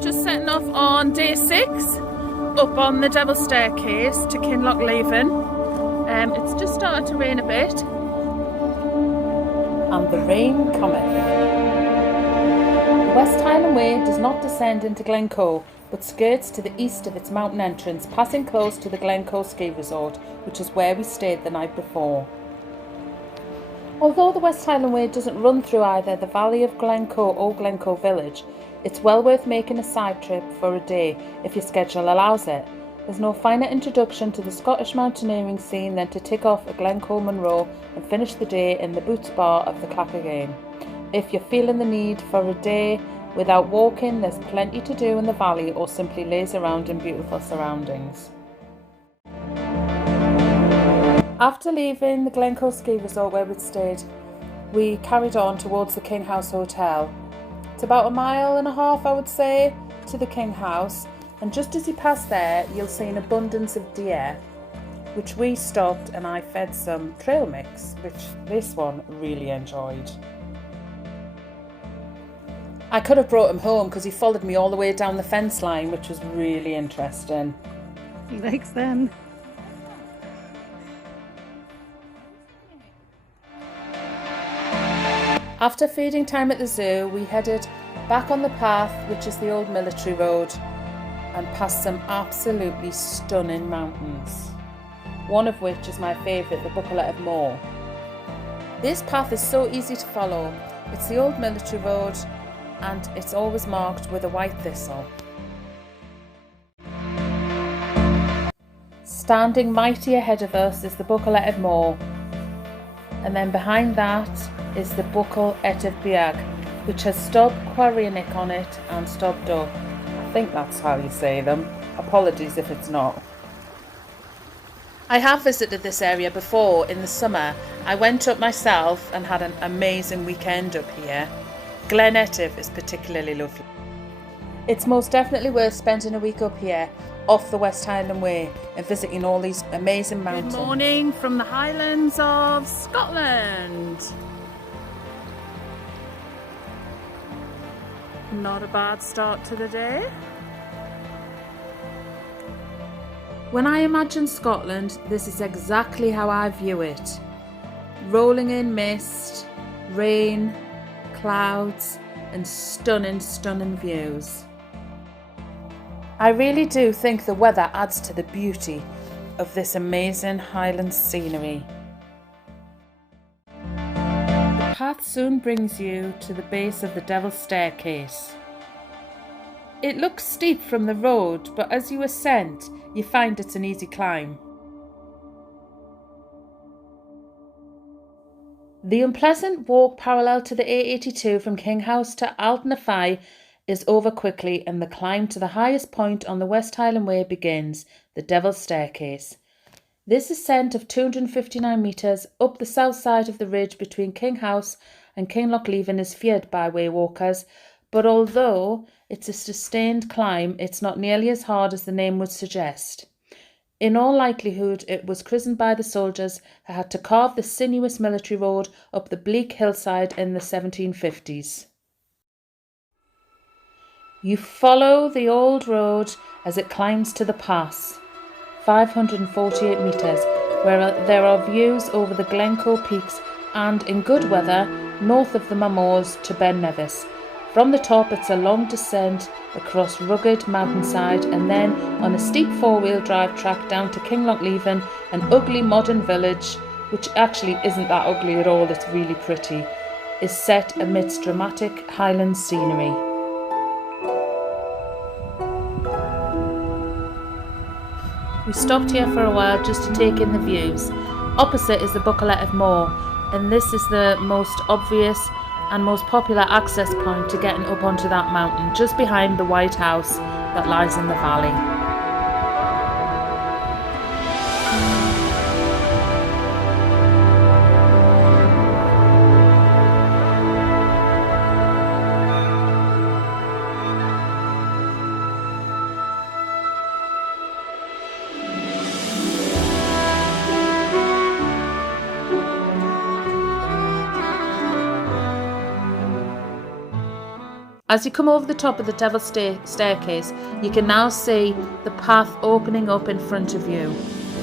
just setting off on day 6 up on the Devil's Staircase to Kinlochleven. It's just started to rain a bit. And the rain cometh. The West Highland Way does not descend into Glencoe, but skirts to the east of its mountain entrance, passing close to the Glencoe ski resort, which is where we stayed the night before. Although the West Highland Way doesn't run through either the valley of Glencoe or Glencoe village, it's well worth making a side trip for a day if your schedule allows it. There's no finer introduction to the Scottish mountaineering scene than to tick off a Glencoe Munro and finish the day in the Boots Bar of the Clack again. If you're feeling the need for a day without walking, there's plenty to do in the valley or simply laze around in beautiful surroundings. After leaving the Glencoe ski resort where we'd stayed, we carried on towards the Kinghouse Hotel. It's about 1.5 miles, I would say, to the Kinghouse, and just as you pass there, you'll see an abundance of deer, which we stopped and I fed some trail mix, which this one really enjoyed. I could have brought him home because he followed me all the way down the fence line, which was really interesting. He likes them. After feeding time at the zoo, we headed back on the path, which is the old military road, and past some absolutely stunning mountains, one of which is my favourite, the Buccleuch Moor. This path is so easy to follow. It's the old military road and it's always marked with a white thistle. Standing mighty ahead of us is the Buccleuch Moor, and then behind that is the Buccleuch of Biag, which has Stob Quarrynick on it and Stob Dog. I think that's how you say them. Apologies if it's not. I have visited this area before in the summer. I went up myself and had an amazing weekend up here. Glen Etive is particularly lovely. It's most definitely worth spending a week up here off the West Highland Way and visiting all these amazing mountains. Good morning from the Highlands of Scotland. Not a bad start to the day. When I imagine Scotland, this is exactly how I view it. Rolling in mist, rain, clouds, and stunning views. I really do think the weather adds to the beauty of this amazing Highland scenery. The path soon brings you to the base of the Devil's Staircase. It looks steep from the road, but as you ascend, you find it's an easy climb. The unpleasant walk parallel to the A82 from Kinghouse to Altnafai is over quickly, and the climb to the highest point on the West Highland Way begins, the Devil's Staircase. This ascent of 259 metres up the south side of the ridge between Kinghouse and Kinlochleven is feared by way walkers, but although it's a sustained climb, it's not nearly as hard as the name would suggest. In all likelihood, it was christened by the soldiers who had to carve the sinuous military road up the bleak hillside in the 1750s. You follow the old road as it climbs to the pass, 548 metres, where there are views over the Glencoe peaks and, in good weather, north of the moors to Ben Nevis. From the top, it's a long descent across rugged mountainside and then on a steep four-wheel drive track down to Kinlochleven, an ugly modern village, which actually isn't that ugly at all, it's really pretty, is set amidst dramatic Highland scenery. We stopped here for a while just to take in the views. Opposite is the Buccleuch Moor, and this is the most obvious and most popular access point to getting up onto that mountain, just behind the White House that lies in the valley. As you come over the top of the Devil's Staircase, you can now see the path opening up in front of you.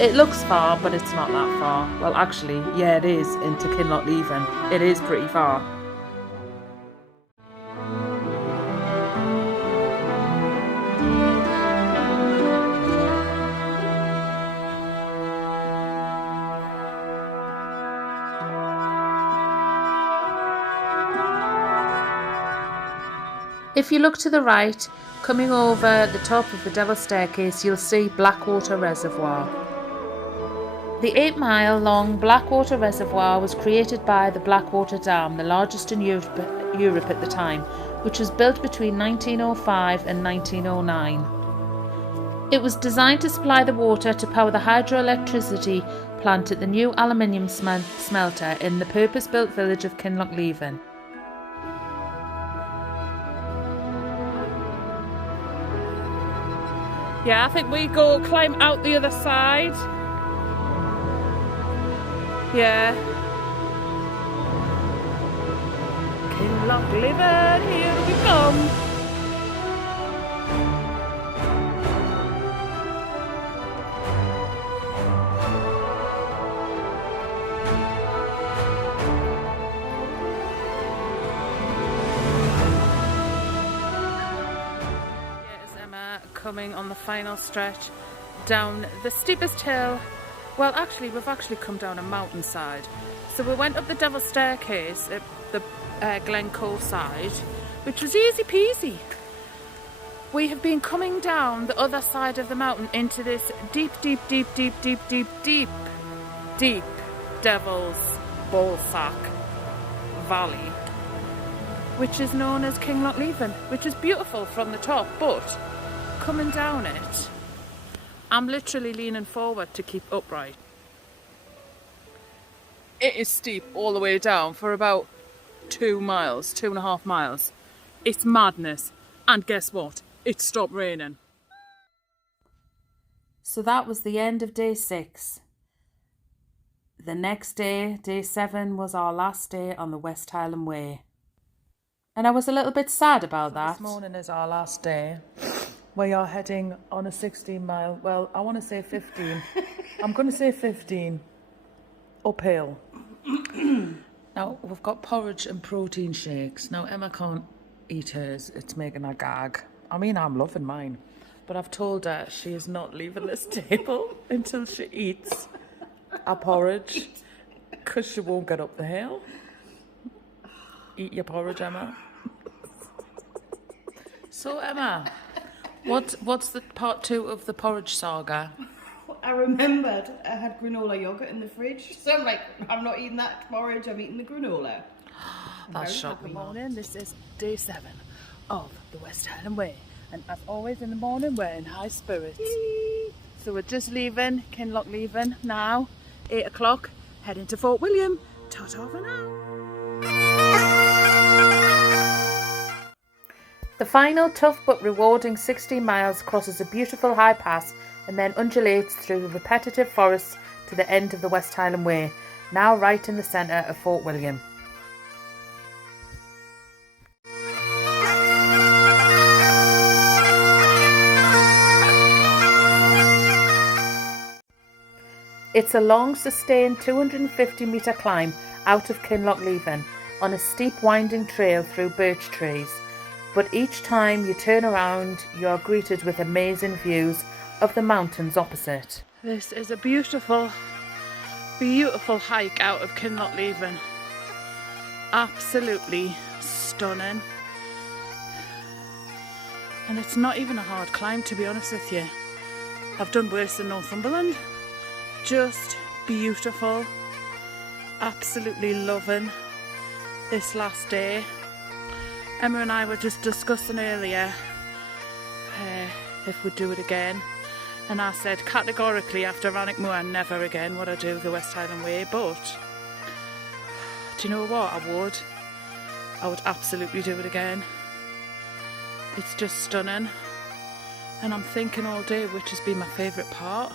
It looks far, but it's not that far. Well, actually, yeah, it is into Kinlochleven. It is pretty far. If you look to the right, coming over the top of the Devil's Staircase, you'll see Blackwater Reservoir. The 8-mile-long Blackwater Reservoir was created by the Blackwater Dam, the largest in Europe at the time, which was built between 1905 and 1909. It was designed to supply the water to power the hydroelectricity plant at the new aluminium smelter in the purpose-built village of Kinlochleven. Yeah, I think we go climb out the other side. Yeah. Kinlochleven, here we come. Here's Emma coming on the final stretch down the steepest hill. Well, actually, we've actually come down a mountainside. So we went up the Devil's Staircase at the Glencoe side, which was easy peasy. We have been coming down the other side of the mountain into this deep Devil's Ballsack Valley, which is known as Kinlochleven, which is beautiful from the top, but coming down it, I'm literally leaning forward to keep upright. It is steep all the way down for about 2.5 miles. It's madness. And guess what? It stopped raining. So that was the end of day 6. The next day, day 7, was our last day on the West Highland Way. And I was a little bit sad about that. This morning is our last day. We are heading on a 16-mile, well, I want to say 15. I'm going to say 15 uphill. Now, we've got porridge and protein shakes. Now, Emma can't eat hers. It's making her gag. I mean, I'm loving mine. But I've told her she is not leaving this table until she eats a porridge, because she won't get up the hill. Eat your porridge, Emma. So, Emma, what's the part 2 of the porridge saga? I remembered I had granola yogurt in the fridge, so I'm like, I'm not eating that porridge, I'm eating the granola. That's shocking. Good morning, this is day 7 of the West Highland Way, and as always in the morning we're in high spirits. So we're just leaving Kinlochleven now, 8 o'clock, heading to Fort William. Ta-ta for now. The final tough but rewarding 16 miles crosses a beautiful high pass and then undulates through repetitive forests to the end of the West Highland Way, now right in the centre of Fort William. It's a long, sustained 250-metre climb out of Kinlochleven on a steep winding trail through birch trees. But each time you turn around, you're greeted with amazing views of the mountains opposite. This is a beautiful, beautiful hike out of Kinlochleven. Absolutely stunning. And it's not even a hard climb, to be honest with you. I've done worse in Northumberland. Just beautiful. Absolutely loving this last day. Emma and I were just discussing earlier if we'd do it again, and I said categorically after Rannoch Moor never again would I do the West Highland Way, but do you know what, I would absolutely do it again. It's just stunning, and I'm thinking all day which has been my favourite part.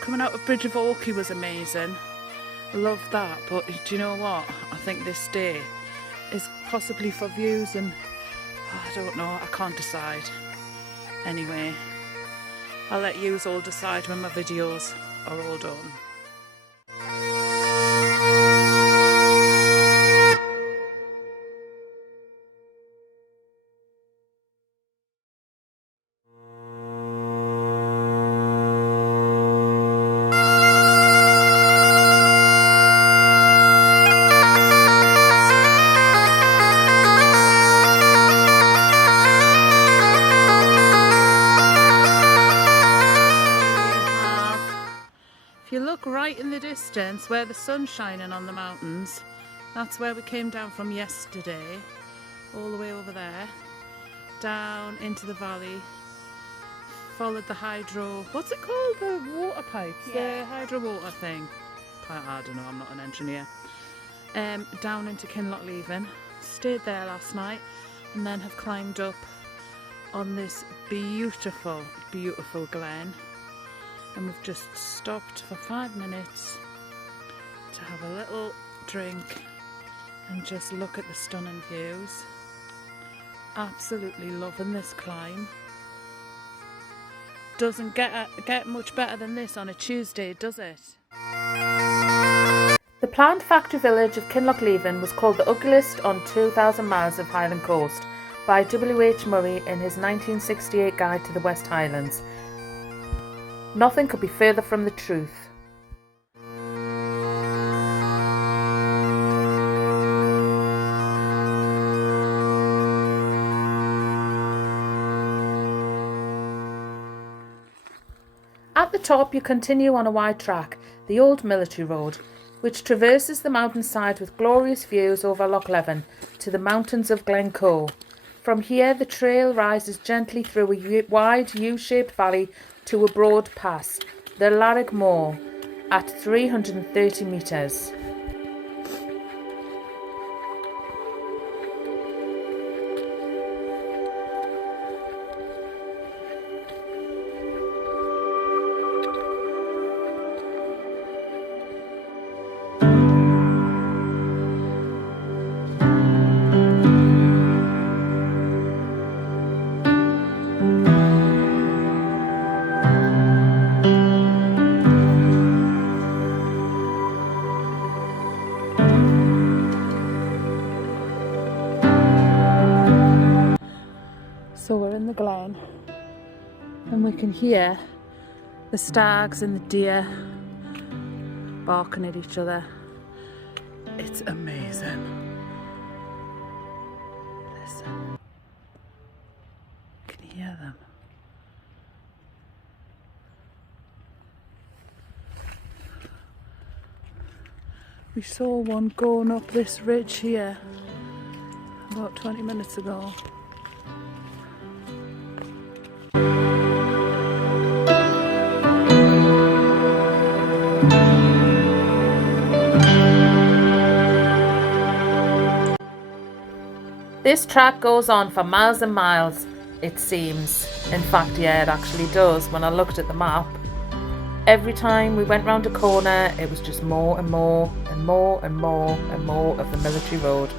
Coming out of Bridge of Orkney was amazing, loved that, but do you know what, I think this day is possibly for views and I don't know, I can't decide. Anyway, I'll let yous all decide when my videos are all done. If you look right in the distance where the sun's shining on the mountains, that's where we came down from yesterday, all the way over there, down into the valley, followed the hydro, what's it called, the water pipes, the hydro water thing, I don't know, I'm not an engineer, down into Kinlochleven, stayed there last night and then have climbed up on this beautiful, beautiful glen. And we've just stopped for 5 minutes to have a little drink and just look at the stunning views. Absolutely loving this climb. Doesn't get much better than this on a Tuesday, does it? The planned factory village of Kinlochleven was called the ugliest on 2,000 miles of Highland coast by W.H. Murray in his 1968 guide to the West Highlands. Nothing could be further from the truth. At the top you continue on a wide track, the old military road, which traverses the mountainside with glorious views over Loch Leven to the mountains of Glencoe. From here the trail rises gently through a wide U-shaped valley to a broad pass, the Larrig Moor, at 330 metres. So we're in the glen and we can hear the stags and the deer barking at each other. It's amazing. Listen. You can hear them. We saw one going up this ridge here about 20 minutes ago. This track goes on for miles and miles, it seems. In fact, yeah, it actually does. When I looked at the map, every time we went round a corner, it was just more and more and more and more and more of the military road.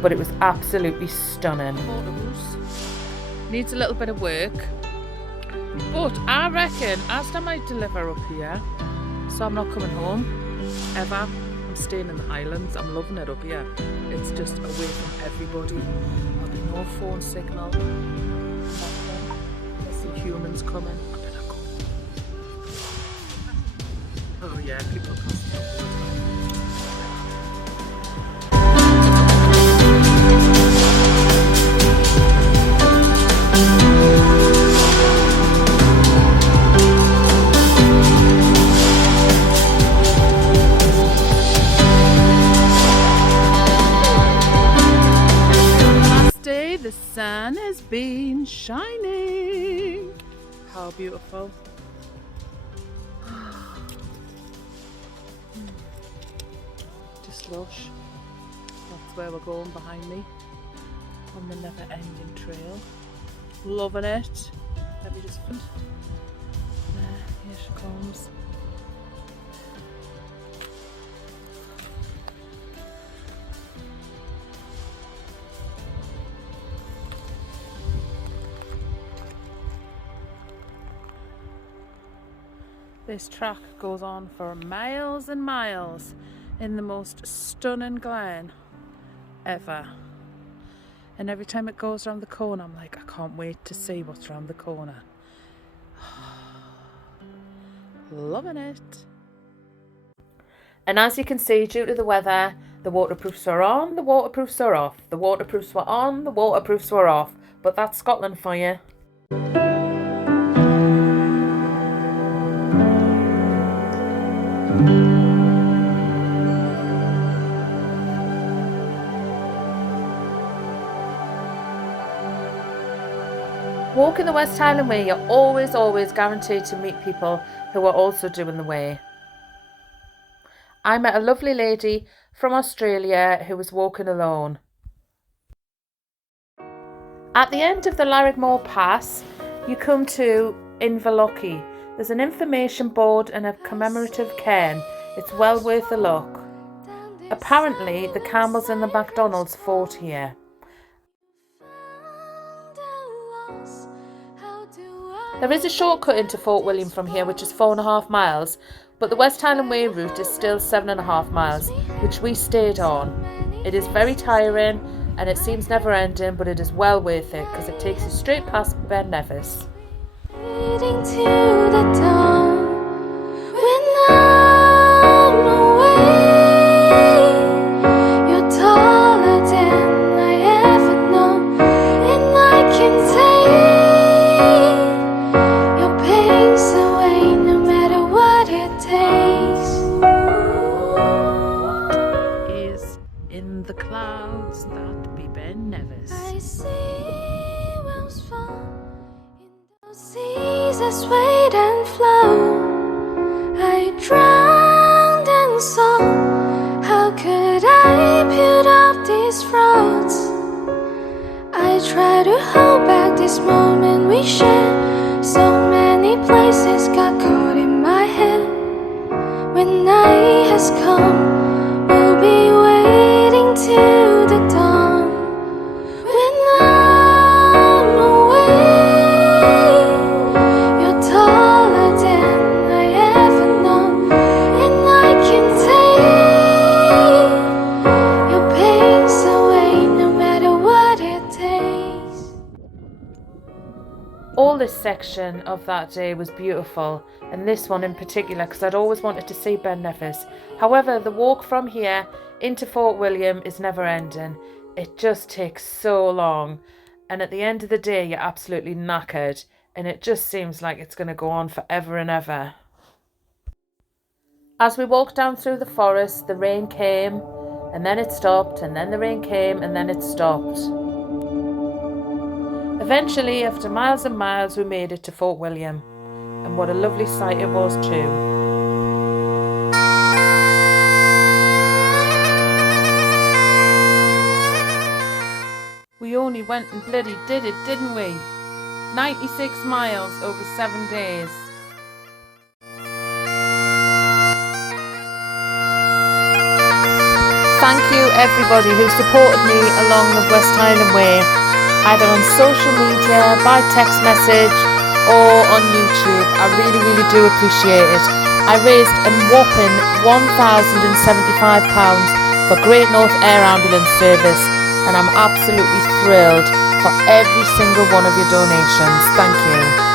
But it was absolutely stunning. Needs a little bit of work, but I reckon Asda might deliver up here, so I'm not coming home ever. I'm staying in the Highlands. I'm loving it up here. It's just away from everybody. There'll be no phone signal. I see humans coming. I better go. Oh yeah, people passing up all the time. The sun has been shining. How beautiful. Just lush. That's where we're going behind me on the never ending trail. Loving it. Let me just find. There, here she comes. This track goes on for miles and miles in the most stunning glen ever. And every time it goes around the corner, I'm like, I can't wait to see what's around the corner. Loving it. And as you can see, due to the weather, the waterproofs are on, the waterproofs are off. The waterproofs were on, the waterproofs were off. But that's Scotland for you. Walking the West Highland Way, you're always guaranteed to meet people who are also doing the way. I met a lovely lady from Australia who was walking alone. At the end of the Larigmore Pass, you come to Inverlochie. There's an information board and a commemorative cairn. It's well worth a look. Apparently, the Campbells and the MacDonalds fought here. There is a shortcut into Fort William from here, which is 4.5 miles, but the West Highland Way route is still 7.5 miles, which we stayed on. It is very tiring and it seems never ending, but it is well worth it because it takes you straight past Ben Nevis. Leading to the dawn when I'm away. You're taller than I ever known, and I can take your pace away no matter what it takes. Is in the clouds that be Ben Nevis. I see wells fall in those seas that swayed and flow. I drowned and saw. How could I build up these roads? I try to hold back this moment we share. So many places got caught in my head. When night has come, we'll be waiting till the dawn. When I'm away, you're taller than I ever known, and I can take your pace away no matter what it takes. All this section of that day was beautiful, and this one in particular because I'd always wanted to see Ben Nevis. However, the walk from here into Fort William is never ending. It just takes so long, and at the end of the day you're absolutely knackered, and it just seems like it's going to go on forever and ever. As we walked down through the forest, the rain came, and then it stopped, and then the rain came, and then it stopped. Eventually, after miles and miles, we made it to Fort William, and what a lovely sight it was too. We only went and bloody did it, didn't we? 96 miles over 7 days. Thank you everybody who supported me along the West Highland Way, either on social media, by text message or on YouTube. I really do appreciate it. I raised a whopping £1,075 for Great North Air Ambulance Service, and I'm absolutely thrilled for every single one of your donations. Thank you.